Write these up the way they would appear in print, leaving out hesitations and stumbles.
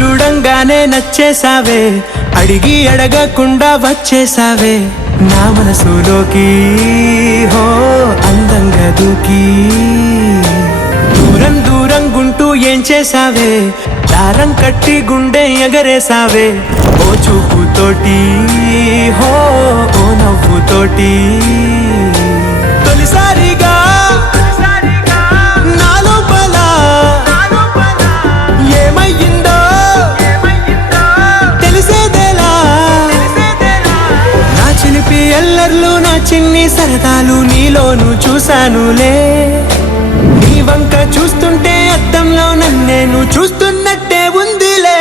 చూడంగానే నచ్చేసావే, అడిగి అడగకుండా వచ్చేసావే నా మనసులోకి, హో అందంగా దూకి. దూరం దూరం గుంటూ ఏం చేసావే, దారం కట్టి గుండె ఎగరేసావే ఓ చూపుతోటి, హో ఓ నవ్వుతోటి. తొలిసారిగా నా లోపల ఏమయ్యిందో తెలిసేదేలా. నా చిలిపి ఎల్లర్లు నా చిన్ని సరదాలు నీలోను చూశానులే. నీ వంక చూస్తుంటే అద్దంలో నన్నేను చూస్తున్నట్టే ఉందిలే.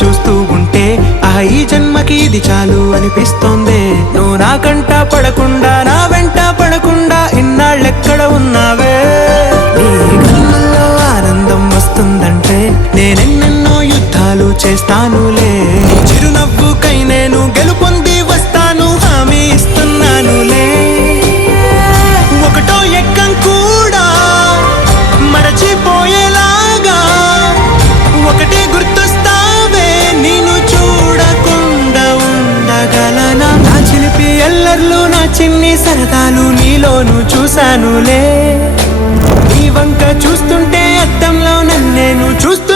చూస్తూ ఉంటే ఈ జన్మకి ఇది చాలు అనిపిస్తోంది. నువ్వు నా కంట పడకుండా నా వెంట పడకుండా ఇన్నాళ్ళెక్కడ ఉన్నావే. నీ కళ్ళల్లో ఆనందం వస్తుందంటే నేనెన్నెన్నో యుద్ధాలు చేస్తానులే. చిరునవ్వుకై నేను గెలుపొంది వస్తాను హామీ ఇస్తున్నానులే. ఒకటో ఎక్కం కూడా మరచిపోయేలాగా ఒకటే గుర్తొస్తావే, నేను చూడకుండా ఉండగలనా. నా చిలిపి ఎల్లర్లు నా చిన్ని సరదాలు నీలోను చూశానులే. నీ వంక చూస్తుంటే అద్దంలో నన్నేను చూస్తూ